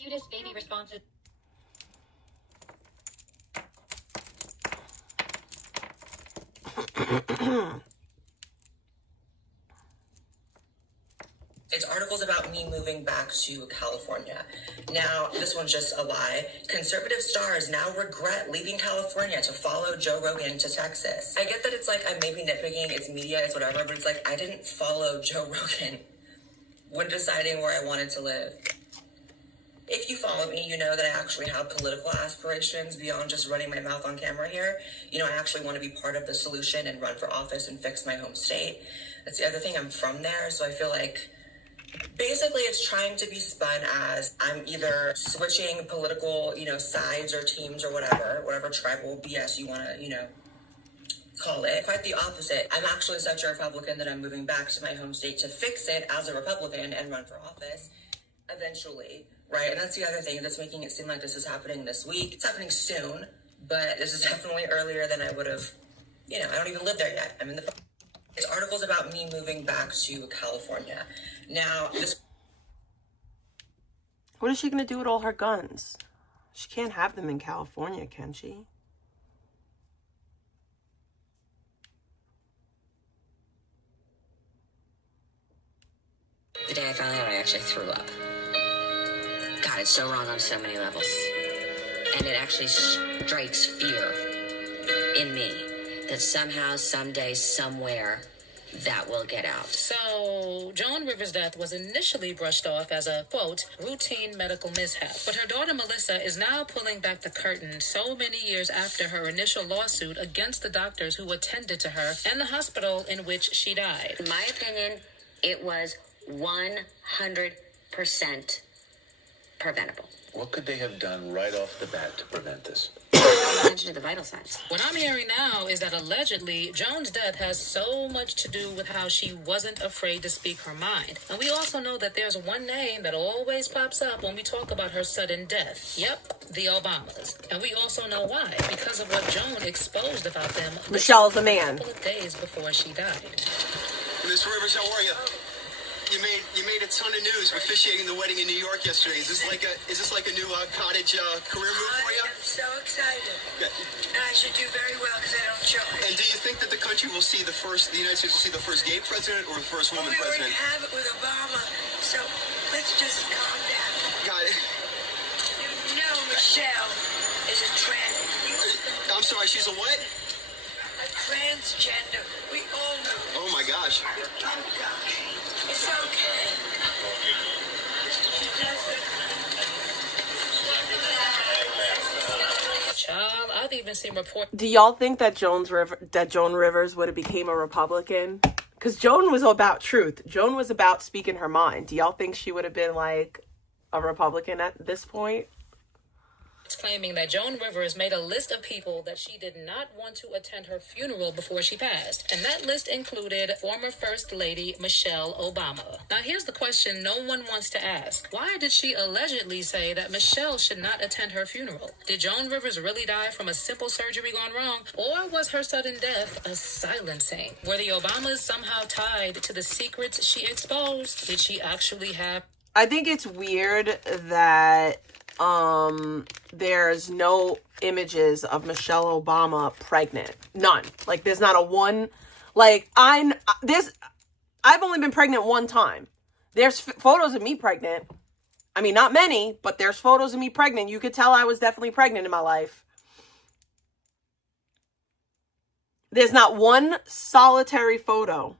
cutest baby responses. It's articles about me moving back to California. Now, this one's just a lie. Conservative stars now regret leaving California to follow Joe Rogan to Texas. I get that it's like, I'm maybe nitpicking, it's media, it's whatever, but it's like, I didn't follow Joe Rogan when deciding where I wanted to live. If you follow me, you know that I actually have political aspirations beyond just running my mouth on camera here. You know, I actually want to be part of the solution and run for office and fix my home state. That's the other thing, I'm from there, so I feel like basically it's trying to be spun as I'm either switching political, sides or teams or whatever tribal BS you want to, call it. Quite the opposite. I'm actually such a Republican that I'm moving back to my home state to fix it as a Republican and run for office eventually, right? And that's the other thing that's making it seem like this is happening this week. It's happening soon, but this is definitely earlier than I would have, I don't even live there yet. I'm in the... It's articles about me moving back to California. Now, what is she going to do with all her guns? She can't have them in California, can she? The day I found out, I actually threw up. God, it's so wrong on so many levels. And it actually strikes fear in me that somehow, someday, somewhere, that will get out. So, Joan Rivers' death was initially brushed off as a, quote, routine medical mishap. But her daughter Melissa is now pulling back the curtain so many years after her initial lawsuit against the doctors who attended to her and the hospital in which she died. In my opinion, it was 100% preventable. What could they have done right off the bat to prevent this? Attention to the vital signs. What I'm hearing now is that allegedly Joan's death has so much to do with how she wasn't afraid to speak her mind. And we also know that there's one name that always pops up when we talk about her sudden death. Yep, the Obamas. And we also know why. Because of what Joan exposed about them. Michelle's a man. A couple of days before she died. Miss Rivers, how are you? You made a ton of news officiating the wedding in New York yesterday. Is this like a new cottage career move for you? I am so excited. Yeah. And I should do very well because I don't charge. And do you think that the country will see the United States will see the first gay president or the first woman we president? already have it with Obama, so let's just calm down. Got it. You know Michelle is a trans. I'm sorry, she's a what? A transgender. We all know. Oh my gosh. Oh gosh. It's okay. Child, I've even seen reports. Do y'all think that Joan Rivers would have became a Republican? Because Joan was about truth. Joan was about speaking her mind. Do y'all think she would have been like a Republican at this point? Claiming that Joan Rivers made a list of people that she did not want to attend her funeral before she passed. And that list included former First Lady Michelle Obama. Now here's the question no one wants to ask. Why did she allegedly say that Michelle should not attend her funeral? Did Joan Rivers really die from a simple surgery gone wrong? Or was her sudden death a silencing? Were the Obamas somehow tied to the secrets she exposed? Did she actually have... I think it's weird that there's no images of Michelle Obama pregnant. None. Like, there's not a one. Like, I've only been pregnant one time. There's photos of me pregnant. I mean, not many, but there's photos of me pregnant. You could tell I was definitely pregnant in my life. There's not one solitary photo.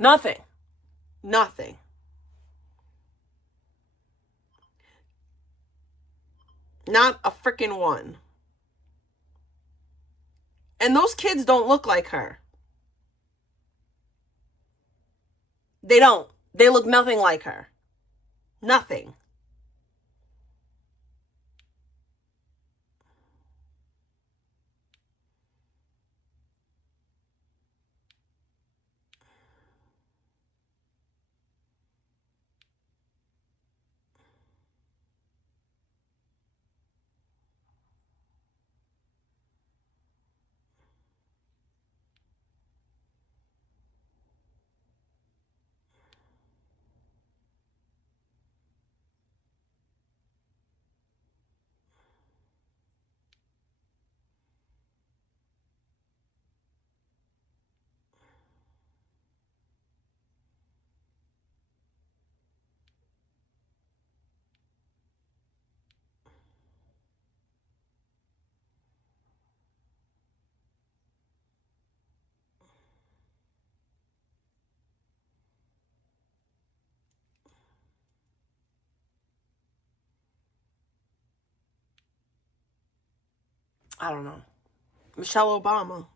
Nothing. Nothing. Not a freaking one. And those kids don't look like her. They don't. They look nothing like her. Nothing. I don't know. Michelle Obama.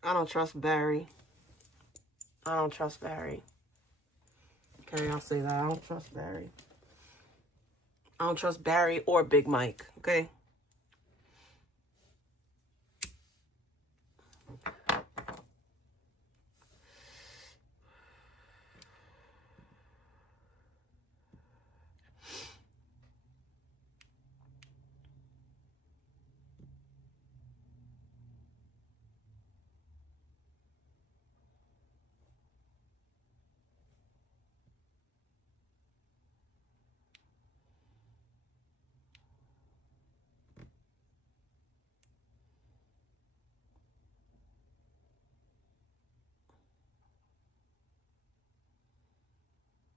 I don't trust Barry. I don't trust Barry. Okay, I'll say that. I don't trust Barry. I don't trust Barry or Big Mike. Okay?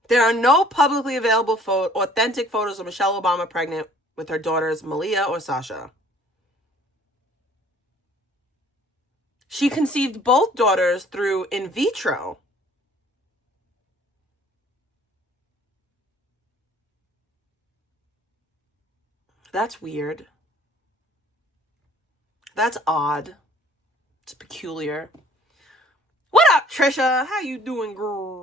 There are no publicly available authentic photos of Michelle Obama pregnant with her daughters Malia or Sasha. She conceived both daughters through in vitro. That's weird. That's odd. It's peculiar. What up, Trisha? How you doing, girl?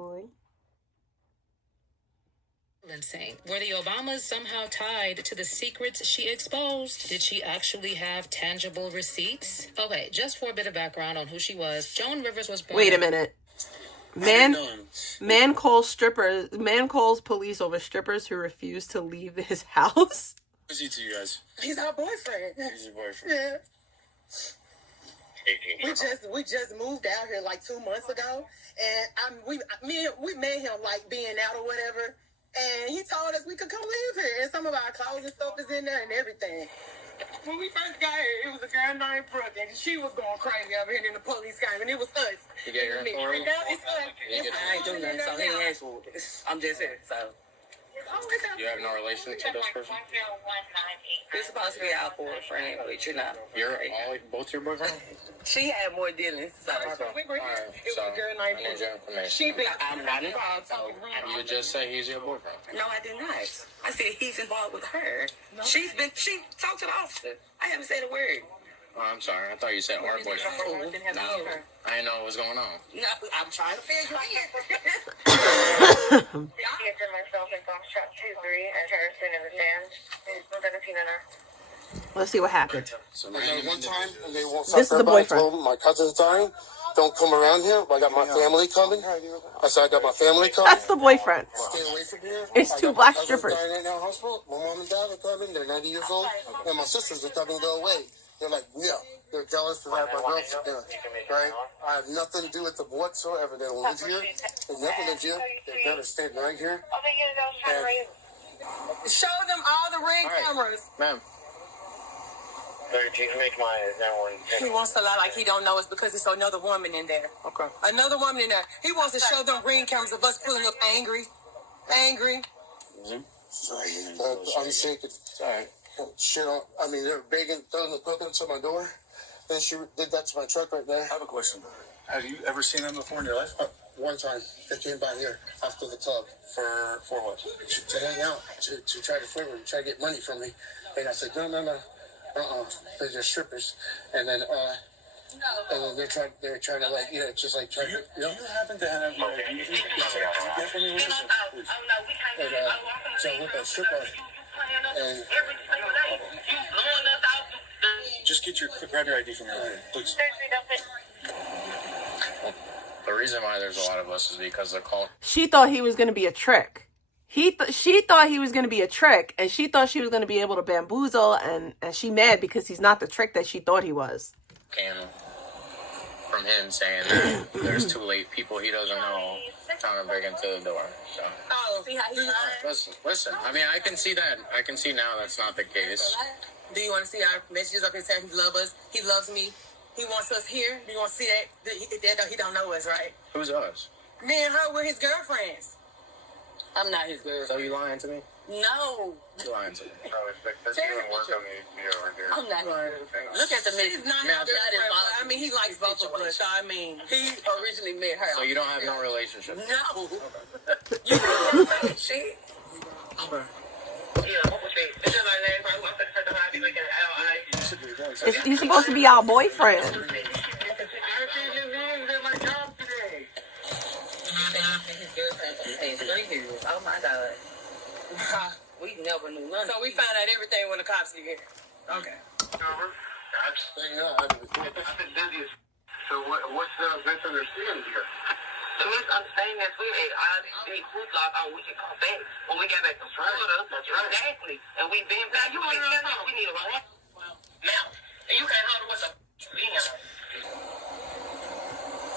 Were the Obamas somehow tied to the secrets she exposed? Did she actually have tangible receipts? Okay, just for a bit of background on who she was, Joan Rivers was born... Wait a minute. Man calls police over strippers who refuse to leave his house. Who's he to you guys? He's our boyfriend. He's your boyfriend. Yeah. We just moved out here like 2 months ago, and we met him like being out or whatever, and he told us we could come live here, and some of our clothes and stuff is in there and everything. When we first got here, it was a girl named Brooke, and she was going crazy over here, and the police came, and it was us. You get your authority? Now it's us. I ain't doing nothing, so he ain't asked for it. I'm just here, so. You have no relation to this person? It's supposed to be our boyfriend, but you know. You're both your boyfriend? She had more dealings, so. We were here. It was a girl I named need your information. She been. I'm not involved, so. You just say he's your boyfriend. No, I did not. I said he's involved with her. No. She talked to the officer. I haven't said a word. Oh, I'm sorry. I thought you said our boyfriend. No, I didn't know what was going on. no, I'm trying to figure it out. Let's see what happened. So One time, and they won't This is the boyfriend. told them my cousin's dying. Don't come around here. I got my family coming. I said, I got my family coming. That's the boyfriend. Stay away from here. It's I two got black my cousins strippers. dying right now in hospital. My mom and dad are coming. They're 90 years old. And my sisters are coming to go away. They're like, no. They're jealous that I have my girlfriend there. Right? I have nothing to do with them whatsoever. They don't live here. They never lived here. They're devastated right here. And Show them all the ring cameras. Ma'am. He wants to lie like he don't know us because it's another woman in there. Okay. Another woman in there. He wants to show them ring cameras of us pulling up angry. I'm shaking. Alright. Shit, I mean, they're begging, throwing the cooking to my door. Then she did that to my truck right there. I have a question. Have you ever seen them before in your life? One time, they came by here after the club. For what? To hang out, to try to flirt with me, try to get money from me. And I said, no. They're just strippers. And then they're trying to like, just like try to, Do you happen to have your ID? Did you get from me? And so I went to a stripper. And Just grab your ID from me, please. The reason why there's a lot of us is because they're called. She thought he was going to be a trick. She thought he was going to be a trick, and she thought she was going to be able to bamboozle, and she mad because he's not the trick that she thought he was. From him saying that there's too late people he doesn't know trying to break into the door. So. Oh, see how he Listen. I mean, I can see that. I can see now that's not the case. Do you want to see our messages up here saying he loves us? He loves me. He wants us here. Do you want to see that? He don't know us, right? Who's us? Me and her were his girlfriends. I'm not his girl. So you lying to me? No, You lying to me? I'm not. Look at the She's mix. not Now, his that girlfriend, involves but I mean, he likes both of us. So I mean, He originally met her. So you don't have no relationship? No. You know shit. He's supposed to be our boyfriend. His girlfriend for the past 3 years. Oh my God. We never knew nothing. So we found out everything when the cops get here. Okay. So what's the misunderstanding here? The misunderstanding is we had all these big food lock on we can come back. When we got back to Florida, that's right. Exactly. And we been back. You want to know we need a mouth. And you can't hold what's a being.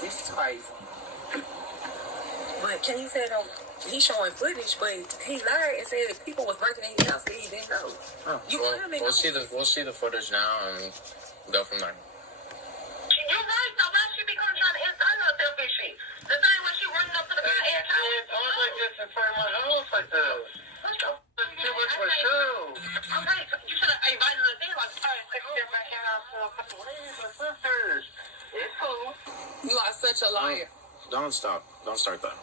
This is crazy. But can you say though? He's showing footage, but he lied and said that people was breaking in his house that he didn't know. You clearly We'll know. see the footage now and go from there. You're right, though. Why she be trying to insert herself and shit? The same way she running up to the guy and trying to like this in front of my house like this. Too much for show. Okay, so you should have invited us in like, sorry, take a step back out for a couple of Ladies and sisters. It's cool. You are such a liar. Don't stop. Don't start that.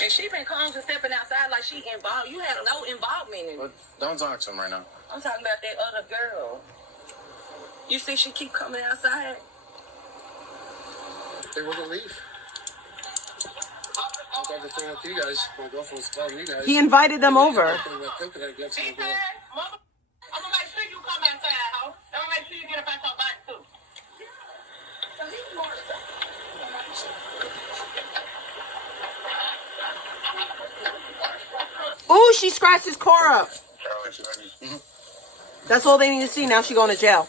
And she been calm to stepping outside like she involved. You have no involvement in it. Don't talk to him right now. I'm talking about that other girl. You see she keep coming outside? They wouldn't leave. I got the thing with you guys. My girlfriend was telling you guys. He invited them over. He said, Mama, I'm gonna make sure you come outside, ho. I'm gonna make sure you get up out your bike, too. Ooh, she scratched his car up. That's all they need to see. Now she going to jail.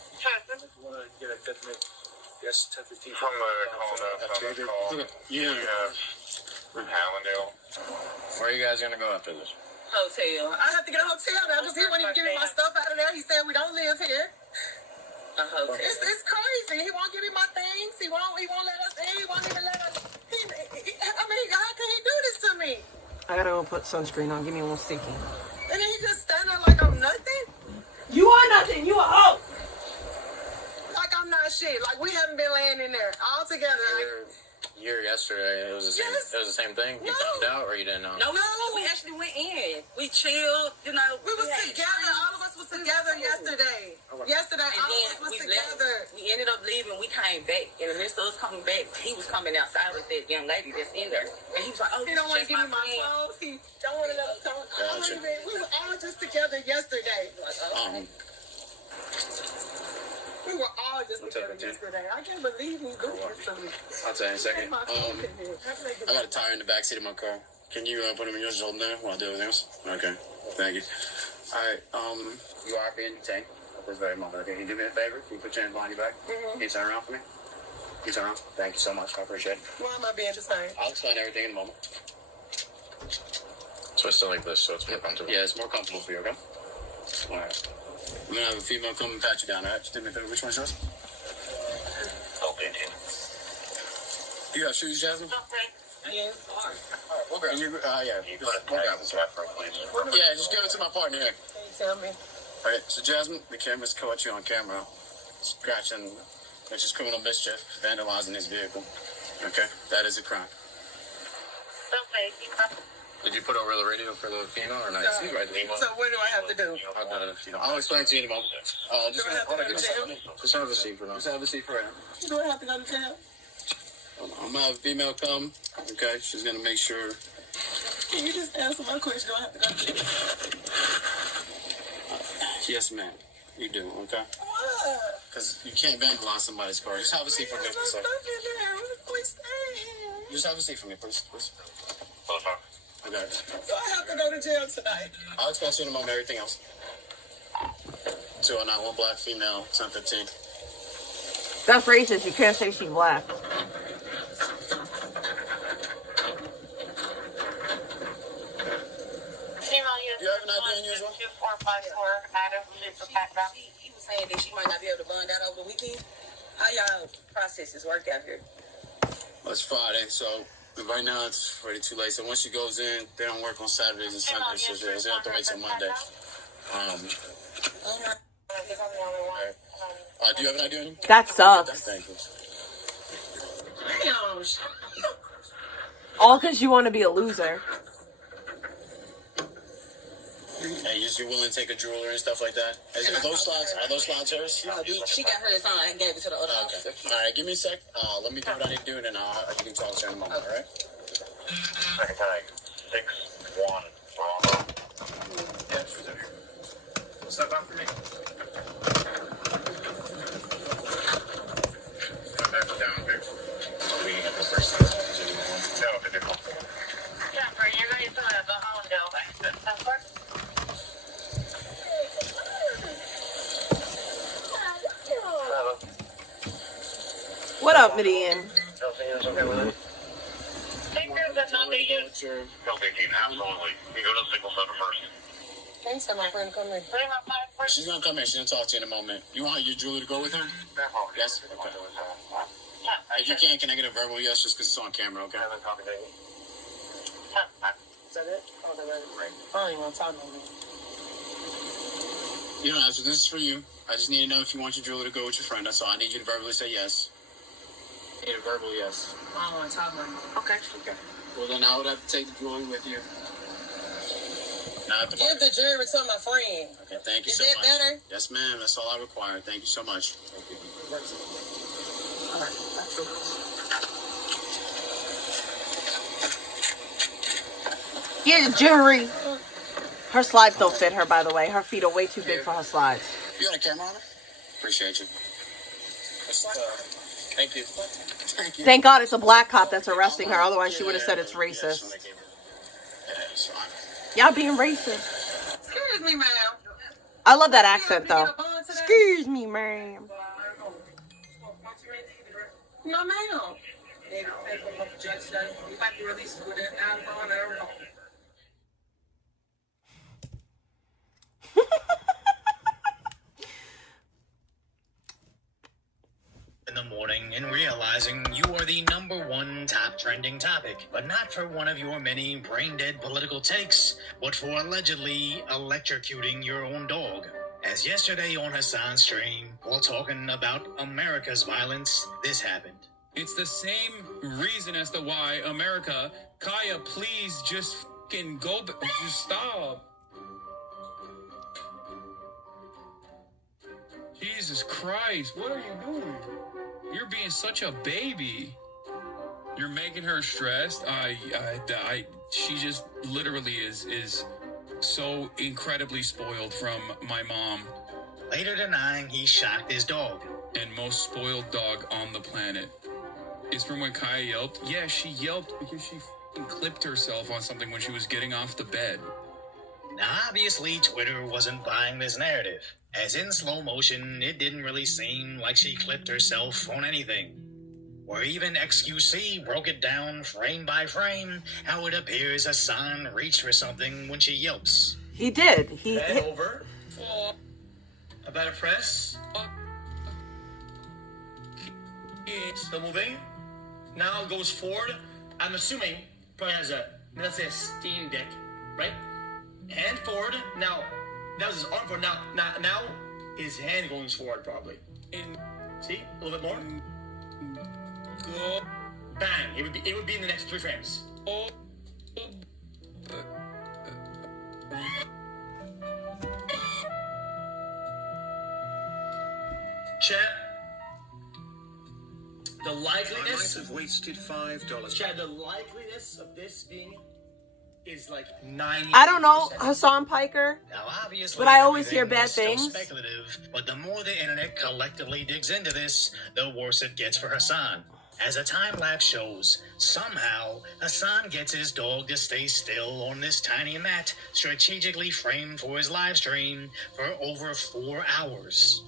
Yes, 10:15. From the call. Yeah. From Hallandale. Where are you guys gonna go after this? Hotel. I have to get a hotel now because he won't even give me my stuff out of there. He said we don't live here. A hotel. It's crazy. He won't give me my things. He won't let us in. He won't even let us. I mean, how can he do this to me? I gotta go put sunscreen on. Give me one sticky. And then he just stand there like I'm nothing. You are nothing. You are hoe. Like I'm not shit. Like we haven't been laying in there all together. Year yesterday, it was the same. Yes. It was the same thing. You found out, or you didn't know? No, we actually went in. We chilled. You know, We was together. All of us was together yesterday. Yesterday, And all then of us was we together. left. We ended up leaving. We came back. In the midst of us coming back, he was coming outside with that young lady that's in there. And he was like, oh, He don't want to she's give me my friend. clothes. He don't want to let us come. Gotcha. We were all just together yesterday. We were all just together yesterday. I can't believe he's doing this to me. I'll tell you in a second. I I got a tire in the backseat of my car. Can you put him in yours holding there while I do everything else? Okay. Thank you. Alright, you are being detained at this very moment. Okay, can you do me a favor? Can you put your hands behind your back? Can you turn around for me? Can you turn around? Thank you so much. I appreciate it. Why am I being detained? I'll explain everything in a moment. Twist it like this, so it's more comfortable. Yeah, it's more comfortable for you, okay? Alright. I'm gonna have a female come and pat you down, alright? Just do me a favor. Which one's yours? Okay, You have shoes, Jasmine? Yeah. Alright, we'll grab it. Yeah. We'll grab it. Yeah, just give it to my partner here. Can you tell me? Alright, so Jasmine, the camera's caught you on camera scratching, which is criminal mischief, vandalizing his vehicle. Okay? That is a crime. Did you put over the radio for the female or not? So what do I have to do? I'll explain to you in a moment. Just Do I have to go to jail? Just have a seat for now. Just have a seat for right now. Do I have to go to jail? I'm gonna have a female come. Okay, she's gonna make sure. Can you just answer my question? Do I have to go to jail? Yes, ma'am. You do. Okay. What? Because you can't vandalize somebody's car. Just have a seat for me, There's no please. stuff in there. Please stay here. Just have a seat for me, please. Okay. Do I have to go to jail tonight? I'll explain to you in a moment everything else. 209, one black female, 1015. That's racist. You can't say she's black. You have an ID in you as well? He was saying that she might not be able to bond out over the weekend. How y'all processes work out here? Well, it's Friday, so Right now, it's already too late. So once she goes in, they don't work on Saturdays and Sundays, so they have to wait till Monday. Do you have an idea? That sucks. Thank you. All because you want to be a loser. Hey, you're willing to take a jeweler and stuff like that? Are those slots hers? No, she got hers on and gave it to the other officer. All right, give me a sec. Let me do what I need to do, and then you can talk to her in a moment, all right? Second tag, 6-1, Bravo. Yes, what's that about for me? Come back down, okay? We have the first time. No, if it didn't. Yeah, for you guys, the Hollandale exit. That's what? What up, Midian? No big deal, absolutely. You go to the signal center first. Thanks for my friend coming. She's going to come in. She's going to talk to you in a moment. You want your jeweler to go with her? Yes? Okay. If you can I get a verbal yes just because it's on camera, okay? Is that it? Oh, is that right? I don't even want to talk no more. You don't have to. This is for you. I just need to know if you want your jeweler to go with your friend. That's all. I need you to verbally say yes. I need a verbal yes. I don't want to talk no more. Okay. Well, then I would have to take the jewelry with you. Give the jewelry to my friend. Okay, thank you so much. Is that better? Yes, ma'am. That's all I require. Thank you so much. Thank you. All right. That's cool. Here's the jewelry. Her slides don't fit her, by the way. Her feet are way too big for her slides. You got a camera on her? Appreciate you. Thank you. Thank you. Thank God it's a black cop that's arresting her. Otherwise, she would have said it's racist. Y'all being racist. Excuse me, ma'am. I love that accent, though. Excuse me, ma'am. No, ma'am. You might be released with an album or in the morning and realizing you are the #1 top trending topic, but not for one of your many brain-dead political takes, but for allegedly electrocuting your own dog. As yesterday on Hassan's stream, while talking about America's violence, this happened. It's the same reason as to why America, Kaya, please just fucking go, just stop. Jesus Christ, what are you doing? You're being such a baby. You're making her stressed. She just literally is so incredibly spoiled from my mom. Later denying he shocked his dog. And most spoiled dog on the planet. Is from when Kaya yelped. Yeah, she yelped because she clipped herself on something when she was getting off the bed. Now, obviously, Twitter wasn't buying this narrative, as in slow motion, it didn't really seem like she clipped herself on anything. Or even XQC broke it down frame by frame, how it appears Hassan reached for something when she yelps. He did. Bend over. A better press. Still moving. Now goes forward. I'm assuming probably has let's say a Steam Deck, right? Hand forward. Now, that was his arm forward. Now his hand going forward probably. See? A little bit more. Go. Bang. It would be in the next 3 frames. Chat. The likeliness. I might have wasted $5. Chad, the likeliness of this being is like 90%. I don't know Hassan Piker, now, obviously, but I always hear bad is still things. Speculative, but the more the internet collectively digs into this, the worse it gets for Hassan. As a time-lapse shows, somehow, Hassan gets his dog to stay still on this tiny mat, strategically framed for his live stream for over 4 hours.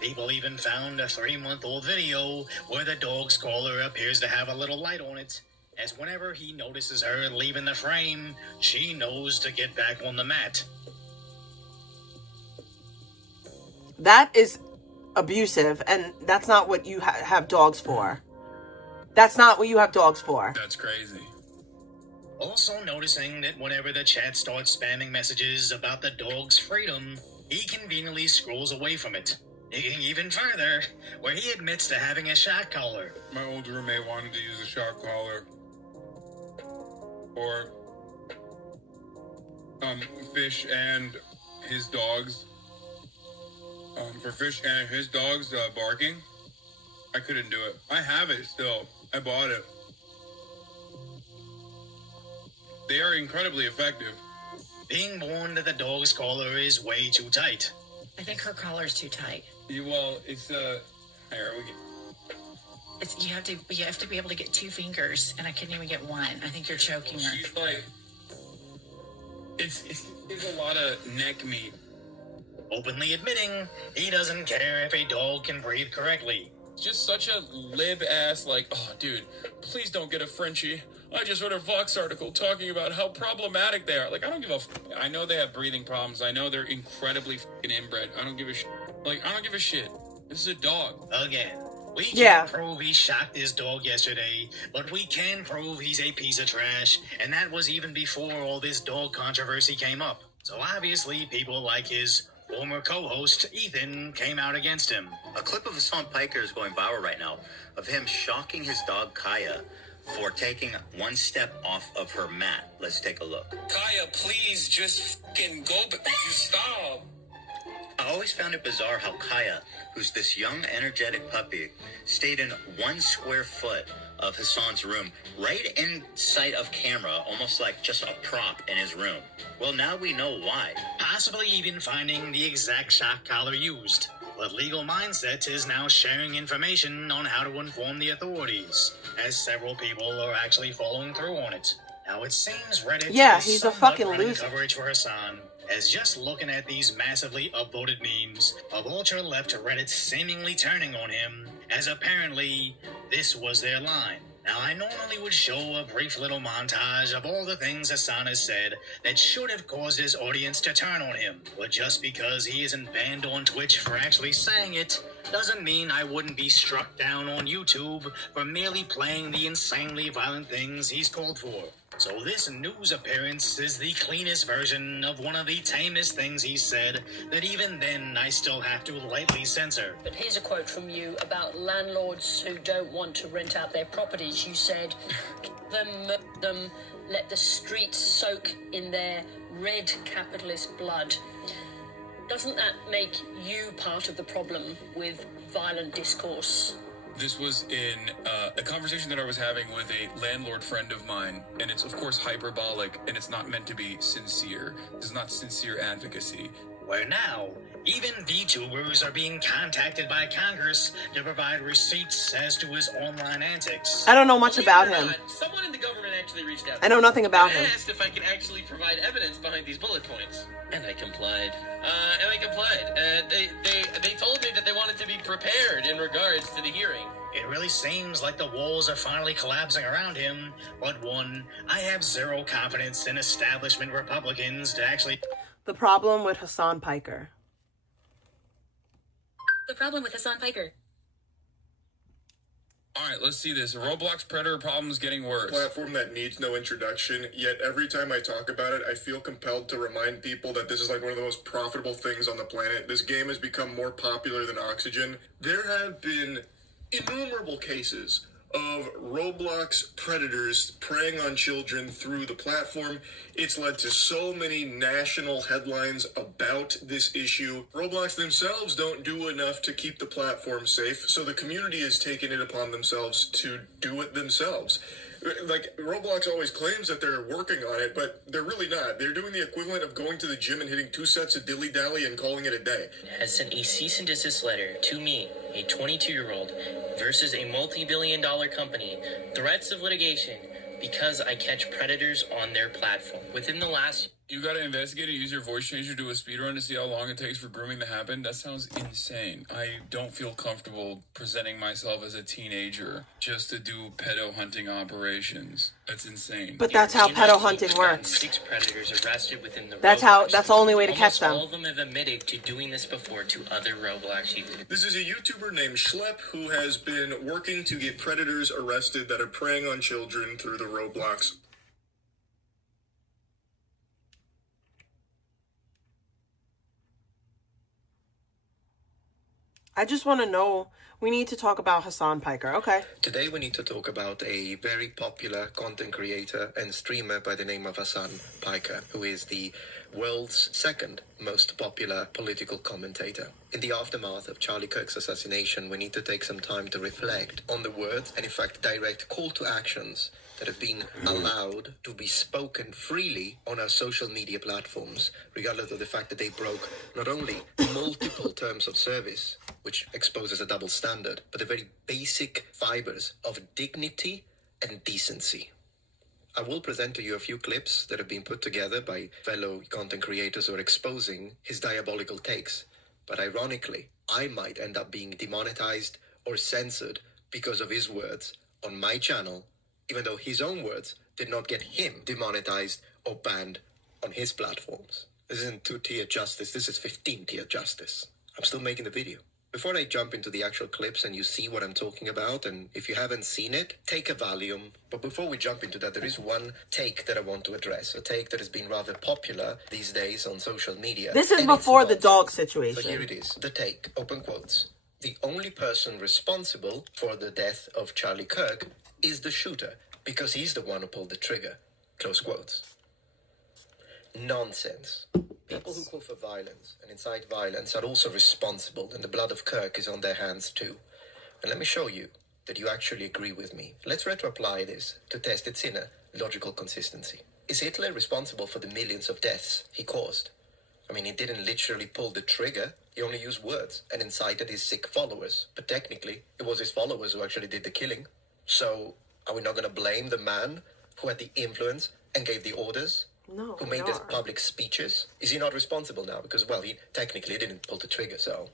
People even found a 3-month-old video where the dog's collar appears to have a little light on it, as whenever he notices her leaving the frame, she knows to get back on the mat. That is abusive, and that's not what you have dogs for. That's not what you have dogs for. That's crazy. Also noticing that whenever the chat starts spamming messages about the dog's freedom, he conveniently scrolls away from it. Digging even further, where he admits to having a shock collar. My old roommate wanted to use a shock collar. Or Fish and his dogs. For Fish and his dogs barking. I couldn't do it. I have it still. I bought it. They are incredibly effective. Being warned that the dog's collar is way too tight. I think her collar's too tight. Well, it's here we go. You have to be able to get 2 fingers, and I couldn't even get 1. I think you're choking her. She's like, it's a lot of neck meat. Openly admitting he doesn't care if a dog can breathe correctly. Just such a lib ass, like, oh, dude, please don't get a Frenchie. I just read a Vox article talking about how problematic they are. Like, I don't give a I know they have breathing problems. I know they're incredibly fucking inbred. I don't give a shit. Like, I don't give a shit. This is a dog. Again, we can't prove he shocked his dog yesterday, but we can prove he's a piece of trash, and that was even before all this dog controversy came up. So obviously, people like his former co-host, Ethan, came out against him. A clip of Hassan Piker is going viral right now of him shocking his dog Kaya for taking one step off of her mat. Let's take a look. Kaya, please just fucking go, but you stop. I always found it bizarre how Kaya, who's this young, energetic puppy, stayed in 1 square foot of Hassan's room, right in sight of camera, almost like just a prop in his room. Well, now we know why. Possibly even finding the exact shock collar used. But Legal Mindset is now sharing information on how to inform the authorities, as several people are actually following through on it. Now it seems Reddit is he's a somewhat fucking running loser. coverage for Hassan, as just looking at these massively upvoted memes of ultra-left Reddit seemingly turning on him, as apparently this was their line. Now, I normally would show a brief little montage of all the things Hassan has said that should have caused his audience to turn on him. But just because he isn't banned on Twitch for actually saying it, doesn't mean I wouldn't be struck down on YouTube for merely playing the insanely violent things he's called for. So this news appearance is the cleanest version of one of the tamest things he said that even then I still have to lightly censor. But here's a quote from you about landlords who don't want to rent out their properties. You said, them, let the streets soak in their red capitalist blood. Doesn't that make you part of the problem with violent discourse? This was in a conversation that I was having with a landlord friend of mine, and it's, of course, hyperbolic, and it's not meant to be sincere. This is not sincere advocacy. Where now, even VTubers are being contacted by Congress to provide receipts as to his online antics. I don't know much about him. Someone in the government actually reached out. I know nothing about him. I asked if I could actually provide evidence behind these bullet points, and I complied. They told me that they wanted to be prepared in regards to the hearing. It really seems like the walls are finally collapsing around him, but I have zero confidence in establishment Republicans to actually... The problem with Hassan Piker. The problem with Hassan Piker. Alright, let's see this. Roblox Predator problems getting worse. Platform that needs no introduction, yet every time I talk about it, I feel compelled to remind people that this is like one of the most profitable things on the planet. This game has become more popular than oxygen. There have been innumerable cases of Roblox predators preying on children through the platform. It's led to so many national headlines about this issue. Roblox themselves don't do enough to keep the platform safe, so the community has taken it upon themselves to do it themselves. Like, Roblox always claims that they're working on it, but they're really not. They're doing the equivalent of going to the gym and hitting 2 sets of dilly-dally and calling it a day. Has sent a cease and desist letter to me, a 22-year-old, versus a multi-billion-dollar company, threats of litigation because I catch predators on their platform. Within the last You gotta investigate and use your voice changer to do a speedrun to see how long it takes for grooming to happen? That sounds insane. I don't feel comfortable presenting myself as a teenager just to do pedo hunting operations. That's insane. But that's how pedo hunting works. 6 predators arrested within the That's the only way to catch them. All of them have admitted to doing this before to other Roblox users. This is a YouTuber named Schlep who has been working to get predators arrested that are preying on children through the Roblox. I just want to know, we need to talk about Hassan Piker. Okay. Today we need to talk about a very popular content creator and streamer by the name of Hassan Piker, who is the world's second most popular political commentator. In the aftermath of Charlie Kirk's assassination, we need to take some time to reflect on the words and in fact direct call to actions that have been allowed to be spoken freely on our social media platforms, regardless of the fact that they broke not only multiple terms of service, which exposes a double standard, but the very basic fibers of dignity and decency. I will present to you a few clips that have been put together by fellow content creators who are exposing his diabolical takes, but ironically, I might end up being demonetized or censored because of his words on my channel, even though his own words did not get him demonetized or banned on his platforms. This isn't 2-tier justice, this is 15-tier justice. I'm still making the video. Before I jump into the actual clips and you see what I'm talking about, and if you haven't seen it, take a Valium. But before we jump into that, there is one take that I want to address, a take that has been rather popular these days on social media. This is before the dog situation. So here it is, the take, open quotes. The only person responsible for the death of Charlie Kirk is the shooter, because he's the one who pulled the trigger. Close quotes. Nonsense. People who call for violence and incite violence are also responsible, and the blood of Kirk is on their hands too. And let me show you that you actually agree with me. Let's retro-apply this to test its inner logical consistency. Is Hitler responsible for the millions of deaths he caused? I mean, he didn't literally pull the trigger. He only used words and incited his sick followers. But technically, it was his followers who actually did the killing. So, are we not going to blame the man who had the influence and gave the orders? No, who made these public speeches? Is he not responsible now? Because, well, he technically didn't pull the trigger, so...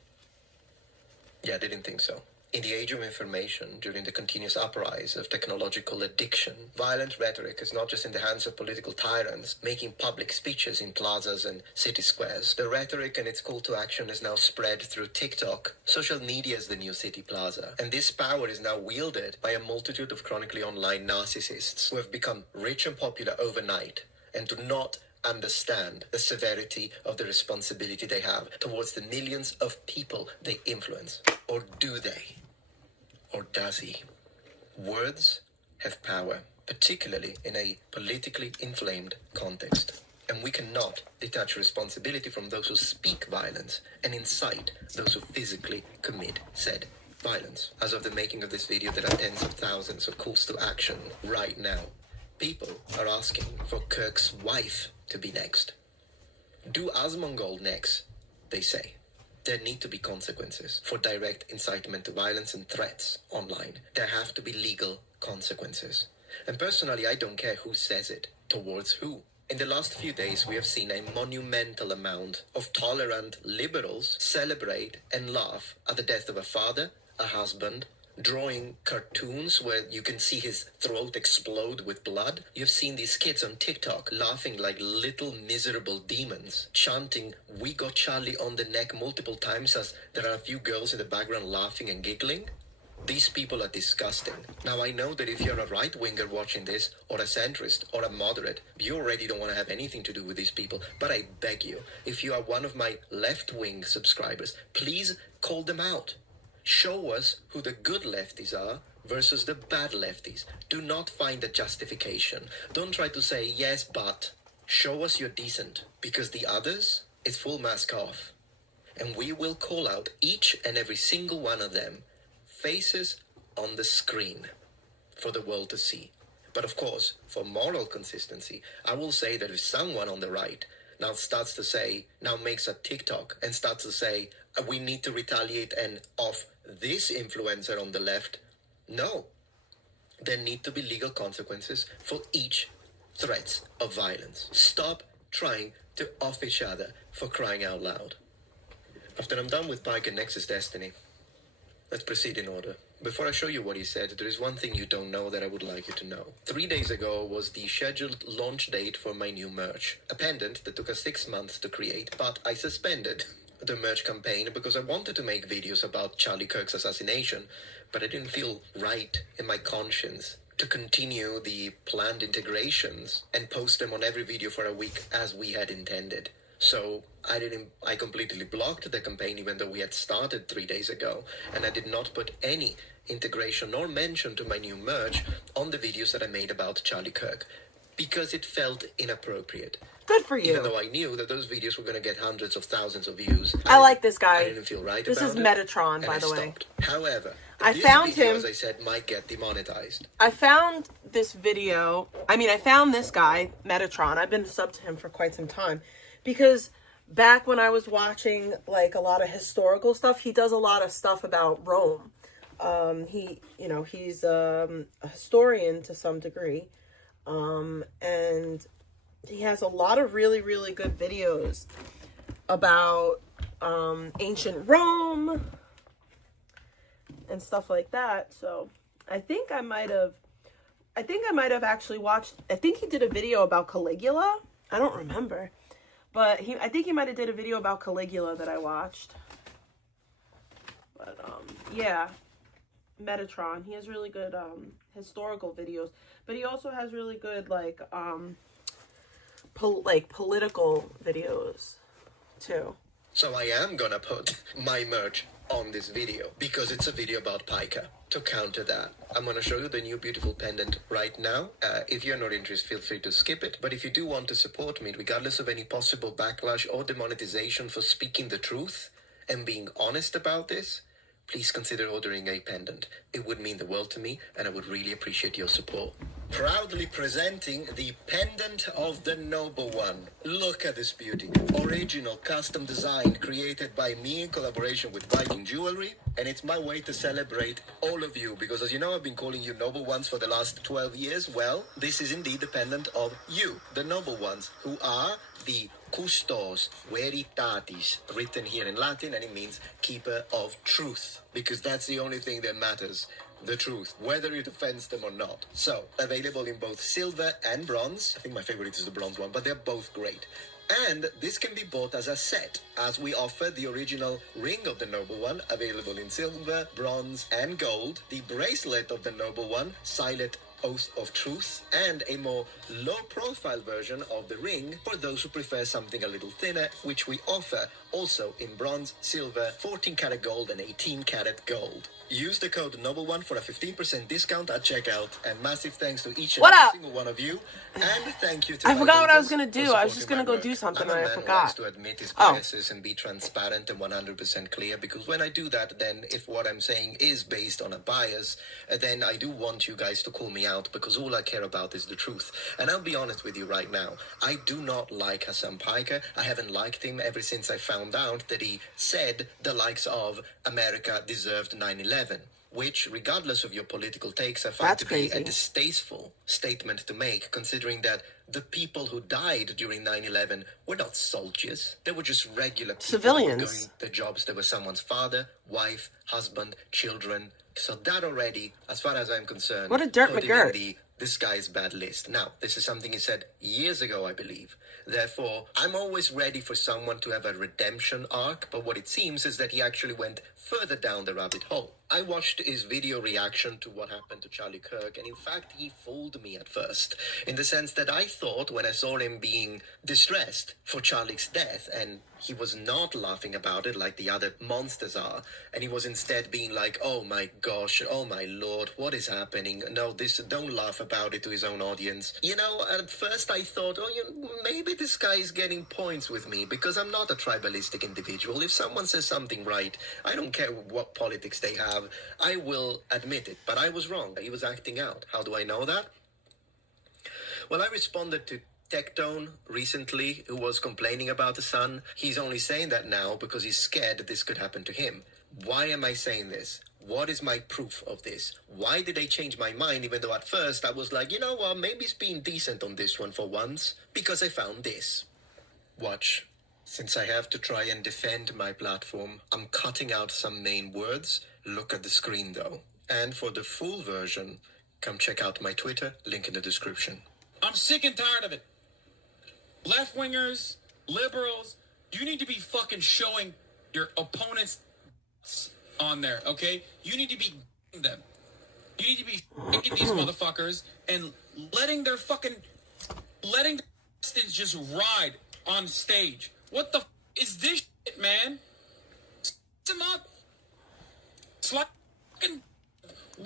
Yeah, I didn't think so. In the age of information, during the continuous uprise of technological addiction, violent rhetoric is not just in the hands of political tyrants making public speeches in plazas and city squares. The rhetoric and its call to action is now spread through TikTok. Social media is the new city plaza. And this power is now wielded by a multitude of chronically online narcissists who have become rich and popular overnight and do not understand the severity of the responsibility they have towards the millions of people they influence. Or do they? Or does he? Words have power, particularly in a politically inflamed context. And we cannot detach responsibility from those who speak violence and incite those who physically commit said violence. As of the making of this video, there are tens of thousands of calls to action right now. People are asking for Kirk's wife to be next. Do Asmongold next, they say. There need to be consequences for direct incitement to violence and threats online. There have to be legal consequences. And personally, I don't care who says it, towards who. In the last few days, we have seen a monumental amount of tolerant liberals celebrate and laugh at the death of a father, a husband, drawing cartoons where you can see his throat explode with blood. You've seen these kids on TikTok laughing like little miserable demons, chanting "We got Charlie on the neck" multiple times as there are a few girls in the background laughing and giggling. These people are disgusting. Now, I know that if you're a right-winger watching this, or a centrist, or a moderate, you already don't want to have anything to do with these people. But I beg you, if you are one of my left-wing subscribers, please call them out. Show us who the good lefties are versus the bad lefties. Do not find a justification. Don't try to say, yes, but. Show us you're decent, because the others, it's full mask off. And we will call out each and every single one of them, faces on the screen, for the world to see. But of course, for moral consistency, I will say that if someone on the right now starts to say, now makes a TikTok and starts to say, we need to retaliate and off this influencer on the left. No. There need to be legal consequences for each threats of violence. Stop trying to off each other, for crying out loud. After I'm done with Pike and Nexus Destiny, let's proceed in order. Before I show you what he said, there is one thing you don't know that I would like you to know. 3 days ago was the scheduled launch date for my new merch. A pendant that took us 6 months to create, but I suspended the merch campaign because I wanted to make videos about Charlie Kirk's assassination, but I didn't feel right in my conscience to continue the planned integrations and post them on every video for a week as we had intended. So I completely blocked the campaign even though we had started 3 days ago, and I did not put any integration nor mention to my new merch on the videos that I made about Charlie Kirk because it felt inappropriate. Good for you. Even though I knew that those videos were going to get hundreds of thousands of views. I like this guy. I didn't feel right this about is it. Metatron, by the way. Stopped. However, I this found video, him. as I said, might get demonetized. I found this video. I found this guy, Metatron. I've been subbed to him for quite some time because back when I was watching like a lot of historical stuff, he does a lot of stuff about Rome. He's a historian to some degree. And he has a lot of really, really good videos about ancient Rome and stuff like that. So I think I might have actually watched, I think he did a video about Caligula. I don't remember. But I think he might have did a video about Caligula that I watched. But yeah, Metatron. He has really good historical videos, but he also has really good political videos too. So I am gonna put my merch on this video because it's a video about Pica. To counter that, I'm gonna show you the new beautiful pendant right now. If you're not interested, feel free to skip it. But if you do want to support me, regardless of any possible backlash or demonetization for speaking the truth and being honest about this, please consider ordering a pendant. It would mean the world to me, and I would really appreciate your support. Proudly presenting the Pendant of the Noble One. Look at this beauty. Original, custom design, created by me in collaboration with Viking Jewelry. And it's my way to celebrate all of you, because as you know, I've been calling you Noble Ones for the last 12 years. Well, this is indeed the pendant of you, the Noble Ones, who are the Custos Veritatis, written here in Latin, and it means keeper of truth, because that's the only thing that matters. The truth, whether it offends them or not. So, available in both silver and bronze. I think my favorite is the bronze one, but they're both great. And this can be bought as a set, as we offer the original Ring of the Noble One, available in silver, bronze, and gold, the bracelet of the Noble One, Silent Oath of Truth, and a more low-profile version of the ring for those who prefer something a little thinner, which we offer also in bronze, silver, 14-karat gold, and 18-karat gold. Use the code Noble1 for a 15% discount at checkout, and massive thanks to each and every single one of you, and thank you to I forgot what I was going to do. I was just going to go do something and I forgot. To admit his biases and be transparent and 100% clear, because when I do that, then if what I'm saying is based on a bias, then I do want you guys to call me out, because all I care about is the truth. And I'll be honest with you right now, I do not like Hassan Piker. I haven't liked him ever since I found out that he said the likes of America deserved 9/11. Which, regardless of your political takes, I find to be a distasteful statement to make, considering that the people who died during 9/11 were not soldiers. They were just regular people civilians doing their jobs. They were someone's father, wife, husband, children. So that already, as far as I'm concerned, what a dirt put him McGirt. in this guy's bad list. Now, this is something he said years ago, I believe. Therefore, I'm always ready for someone to have a redemption arc, but what it seems is that he actually went further down the rabbit hole. I watched his video reaction to what happened to Charlie Kirk, and in fact, he fooled me at first, in the sense that I thought when I saw him being distressed for Charlie's death, and he was not laughing about it like the other monsters are, and he was instead being like, oh my gosh, oh my lord, what is happening? No, don't laugh about it to his own audience. You know, at first I thought, maybe this guy is getting points with me, because I'm not a tribalistic individual. If someone says something right, I don't care what politics they have, I will admit it. But I was wrong. He was acting out. How do I know that? Well, I responded to Tectone recently, who was complaining about the sun. He's only saying that now because he's scared that this could happen to him. Why am I saying this? What is my proof of this? Why did I change my mind, even though at first I was like, you know what, maybe it's being decent on this one for once? Because I found this. Watch. Since I have to try and defend my platform, I'm cutting out some main words. Look at the screen though. And for the full version, come check out my Twitter, link in the description. I'm sick and tired of it. Left-wingers, liberals, you need to be fucking showing your opponents on there, okay? You need to be them. You need to be taking these motherfuckers and letting their bastards just ride on stage. What the is this shit, man? Them up.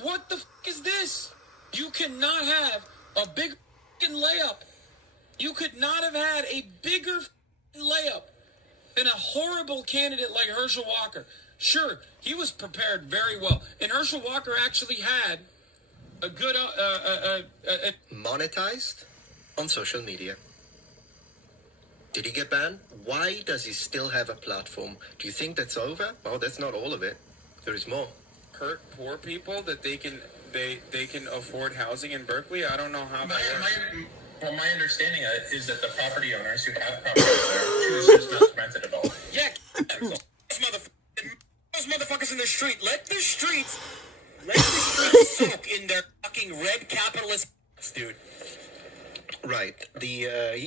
What the is this? You cannot have a big layup. You could not have had a bigger layup than a horrible candidate like Herschel Walker. Sure, he was prepared very well. And Herschel Walker actually had a good... monetized on social media. Did he get banned? Why does he still have a platform? Do you think that's over? Oh, that's not all of it. There is more. Hurt poor people that they can afford housing in Berkeley? I don't know how that works. Well, my understanding is that the property owners who have property there choose just not to rent it at all. Yeah, those motherfuckers in the street. Let the streets soak in their fucking red capitalist, dude. Right. He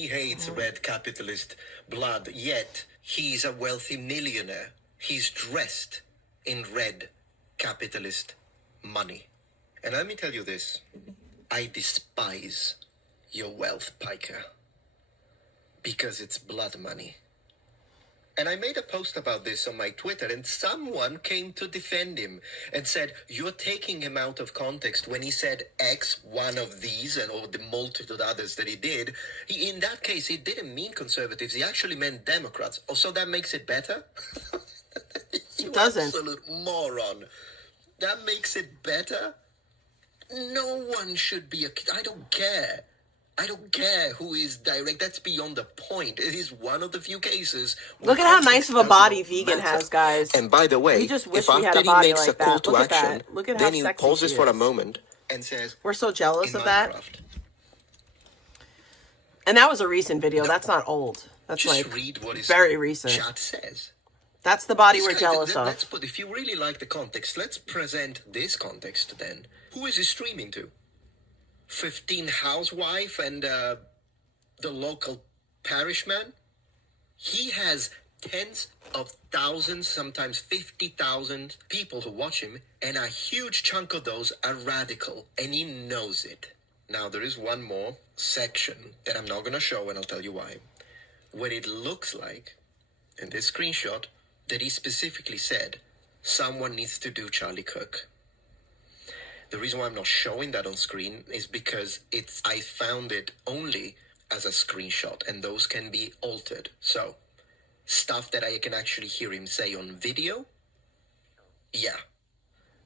hates red capitalist blood, yet he's a wealthy millionaire. He's dressed in red capitalist money. And let me tell you this. I despise your wealth, Piker. Because it's blood money. And I made a post about this on my Twitter, and someone came to defend him and said, you're taking him out of context when he said X, one of these, and or the multitude others that he did. In that case, he didn't mean conservatives. He actually meant Democrats. Oh, so that makes it better? It doesn't. Absolute moron. That makes it better? No one should be I don't care. I don't care who is direct. That's beyond the point. It is one of the few cases. Look at how nice of a body Vegan has, guys. And by the way, we just wish if we had after a body he makes like a call that. to Look action, at that. Look at then how he sexy pauses she for a is. moment and says, we're so jealous of that. Minecraft. And that was a recent video. That's not old. That's Just like read what his very recent. chat says. That's the body This we're guy- jealous of. Let's put, if you really like the context, let's present this context then. Who is he streaming to? 15 housewife and the local parishman? He has tens of thousands, sometimes 50,000 people who watch him, and a huge chunk of those are radical, and he knows it. Now, there is one more section that I'm not going to show, and I'll tell you why. Where it looks like, in this screenshot, that he specifically said, someone needs to do Charlie Kirk. The reason why I'm not showing that on screen is because I found it only as a screenshot, and those can be altered. So, stuff that I can actually hear him say on video, yeah.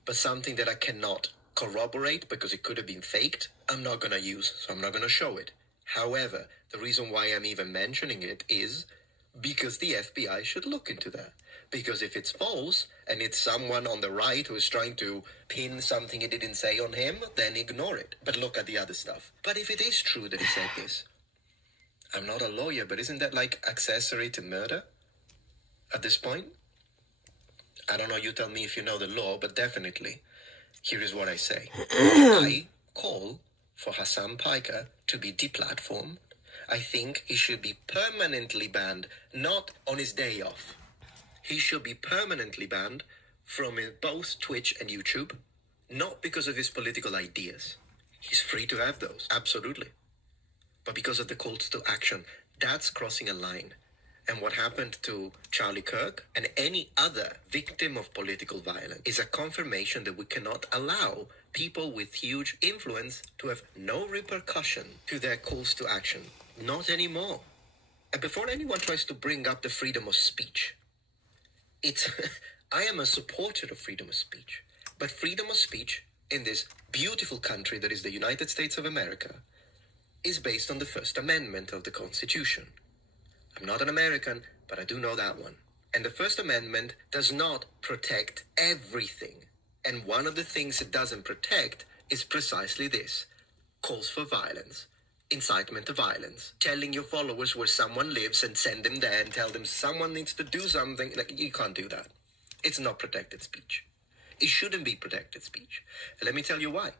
But something that I cannot corroborate because it could have been faked, I'm not going to use, so I'm not going to show it. However, the reason why I'm even mentioning it is because the FBI should look into that. Because if it's false, and it's someone on the right who is trying to pin something he didn't say on him, then ignore it. But look at the other stuff. But if it is true that he said this, I'm not a lawyer, but isn't that like accessory to murder at this point? I don't know, you tell me if you know the law, but definitely, here is what I say. I call for Hassan Piker to be deplatformed. I think he should be permanently banned, not on his day off. He should be permanently banned from both Twitch and YouTube, not because of his political ideas. He's free to have those, absolutely. But because of the calls to action, that's crossing a line. And what happened to Charlie Kirk and any other victim of political violence is a confirmation that we cannot allow people with huge influence to have no repercussion to their calls to action. Not anymore. And before anyone tries to bring up the freedom of speech, I am a supporter of freedom of speech. But freedom of speech in this beautiful country that is the United States of America is based on the First Amendment of the Constitution. I'm not an American, but I do know that one. And the First Amendment does not protect everything. And one of the things it doesn't protect is precisely this: calls for violence. incitement to violence. Telling your followers where someone lives and send them there and tell them someone needs to do something. Like, you can't do that. It's not protected speech. It shouldn't be protected speech. And let me tell you why.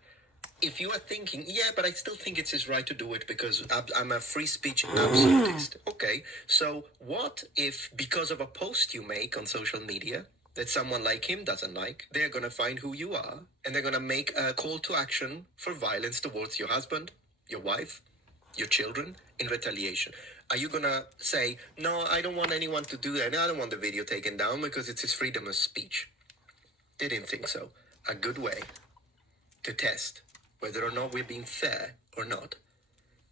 If you are thinking, yeah, but I still think it's his right to do it because I'm a free speech absolutist. Okay, so what if because of a post you make on social media that someone like him doesn't like, they're going to find who you are and they're going to make a call to action for violence towards your husband, your wife, your children in retaliation? Are you going to say, no, I don't want anyone to do that. I don't want the video taken down because it's his freedom of speech? They didn't think so. A good way to test whether or not we're being fair or not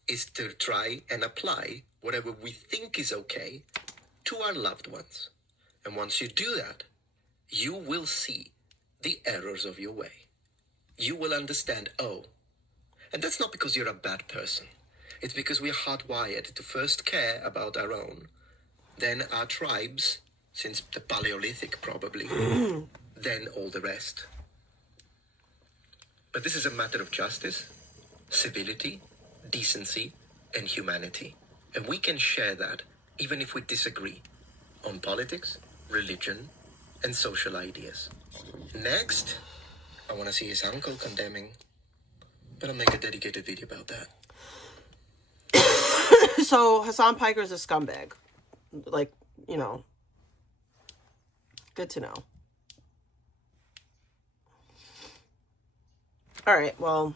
is to try and apply whatever we think is okay to our loved ones. And once you do that, you will see the errors of your way. You will understand, oh, and that's not because you're a bad person. It's because we're hardwired to first care about our own, then our tribes, since the Paleolithic probably, then all the rest. But this is a matter of justice, civility, decency, and humanity. And we can share that even if we disagree on politics, religion, and social ideas. Next, I want to see his uncle condemning, but I'll make a dedicated video about that. So Hassan Piker's a scumbag. Like, you know, good to know. All right, well.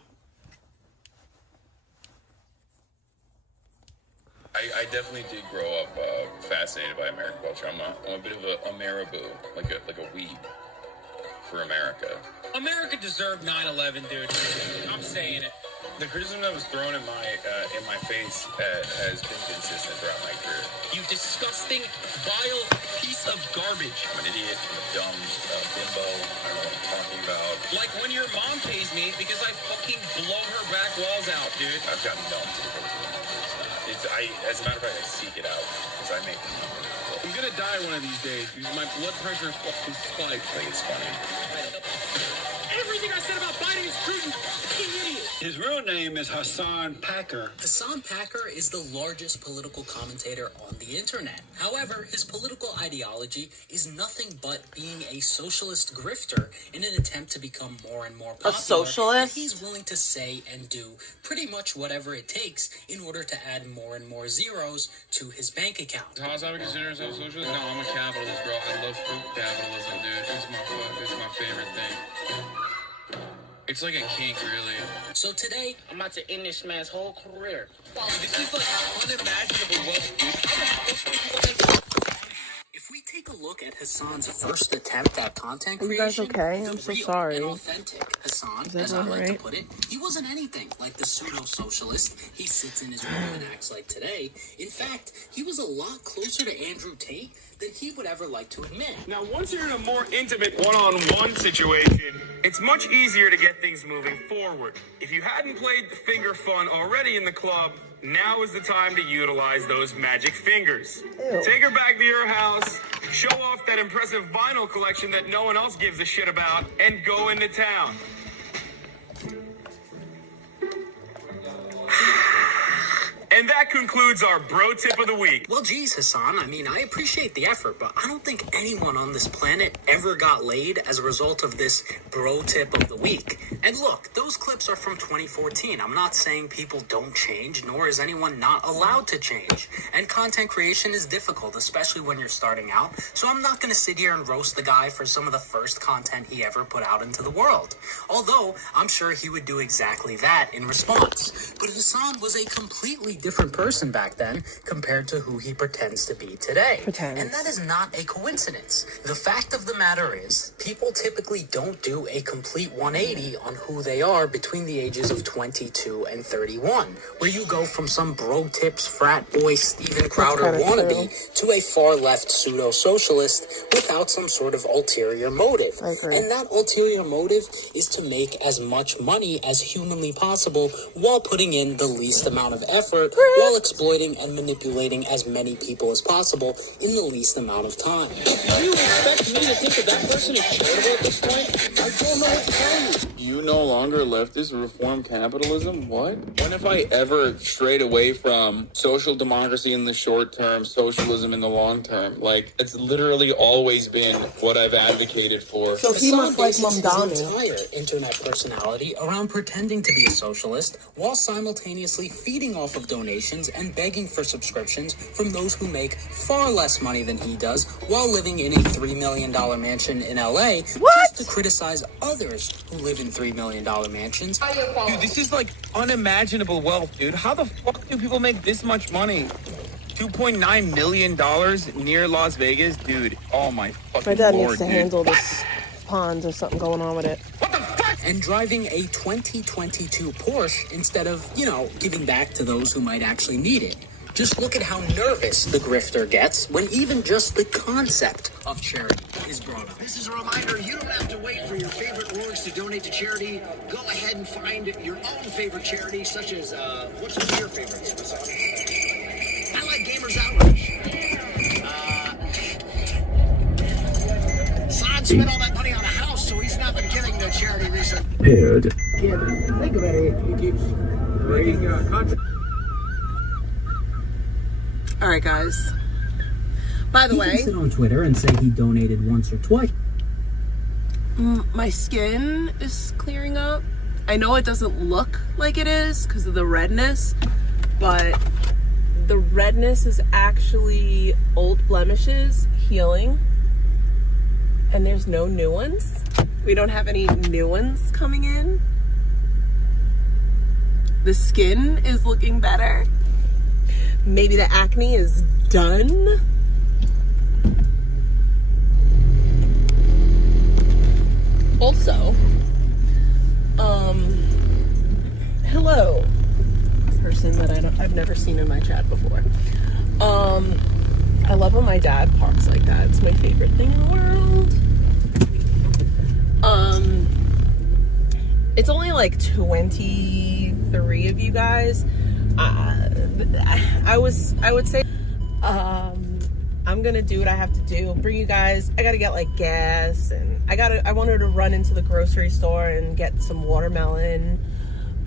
I definitely did grow up fascinated by American culture. I'm a bit of a marabou, like a weeb for America. America deserved 9/11, dude. I'm saying it. The criticism that was thrown in my face has been consistent throughout my career. You disgusting, vile piece of garbage. I'm an idiot, I'm a dumb bimbo. I don't know what I'm talking about. Like when your mom pays me because I fucking blow her back walls out, dude. I've gotten dumb to the as a matter of fact, I seek it out because I make it. I'm gonna die one of these days because my blood pressure is fucking spiked. I think it's funny. Everything I said about Biden is true, you fucking idiot. His real name is Hassan Packer. Hassan Packer is the largest political commentator on the internet. However, his political ideology is nothing but being a socialist grifter in an attempt to become more and more popular. A socialist? And he's willing to say and do pretty much whatever it takes in order to add more and more zeros to his bank account. How I would consider myself a socialist? No, I'm a capitalist, bro. I love capitalism, dude. It's my favorite thing. It's like a kink, really. So today, I'm about to end this man's whole career. This is like unimaginable wealth, dude. If we take a look at Hassan's first attempt at content creation, Are you guys okay? I'm so sorry. and authentic Hassan, Is as I like right? to put it, he wasn't anything like the pseudo-socialist he sits in his room and acts like today. In fact, he was a lot closer to Andrew Tate than he would ever like to admit. Now, once you're in a more intimate one-on-one situation, it's much easier to get things moving forward. If you hadn't played the finger fun already in the club, now is the time to utilize those magic fingers. Ew. Take her back to your house, show off that impressive vinyl collection that no one else gives a shit about, and go into town. And that concludes our bro tip of the week. Well, geez, Hassan, I mean, I appreciate the effort, but I don't think anyone on this planet ever got laid as a result of this bro tip of the week. And look, those clips are from 2014. I'm not saying people don't change, nor is anyone not allowed to change. And content creation is difficult, especially when you're starting out. So I'm not going to sit here and roast the guy for some of the first content he ever put out into the world. Although, I'm sure he would do exactly that in response. But Hassan was a completely different person back then compared to who he pretends to be today. And that is not a coincidence. The fact of the matter is, people typically don't do a complete 180 on who they are between the ages of 22 and 31, where you go from some bro tips frat boy Steven Crowder wannabe to a far left pseudo-socialist without some sort of ulterior motive. And that ulterior motive is to make as much money as humanly possible while putting in the least amount of effort while exploiting and manipulating as many people as possible in the least amount of time. Do you expect me to think that that person is charitable at this point? I don't know what to tell you. no longer leftist reform capitalism? What? When have I ever strayed away from social democracy in the short term, socialism in the long term? Like, it's literally always been what I've advocated for. So he must like Mamdani. His entire internet personality around pretending to be a socialist while simultaneously feeding off of donations and begging for subscriptions from those who make far less money than he does while living in a $3 million mansion in LA just to criticize others who live in $3 million mansions. Dude, this is like unimaginable wealth, dude. How the fuck do people make this much money? $2.9 million near Las Vegas? Dude, oh my fucking My dad Lord, needs to dude. handle this pond. There's something going on with it. And driving a 2022 Porsche instead of, giving back to those who might actually need it. Just look at how nervous the grifter gets when even just the concept of charity is brought up. This is a reminder, you don't have to wait for your favorite orgs to donate to charity. Go ahead and find your own favorite charity, such as, what's one of your favorites? I like Gamers Outreach. Son spent all that money on a house, so he's not been giving to charity recently. Paired. Think about it, he keeps breaking contract. All right, guys. By the way, He can sit on Twitter and say he donated once or twice. My skin is clearing up. I know it doesn't look like it is because of the redness, but the redness is actually old blemishes healing, and there's no new ones. We don't have any new ones coming in. The skin is looking better. Maybe the acne is done. Also, hello, person that I've never seen in my chat before. I love when my dad talks like that. It's my favorite thing in the world. It's only like 23 of you guys. I would say I'm gonna do what I have to do. Bring you guys. I gotta get like gas, and I wanted to run into the grocery store and get some watermelon.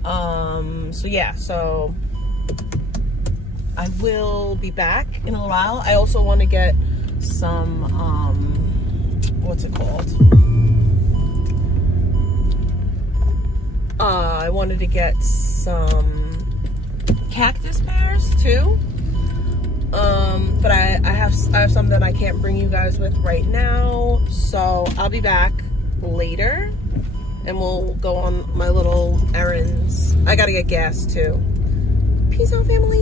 So I will be back in a little while. I also want to get some what's it called? I wanted to get some cactus pears too. But I have some that I can't bring you guys with right now, so I'll be back later and we'll go on my little errands. I gotta get gas too. Peace out, family.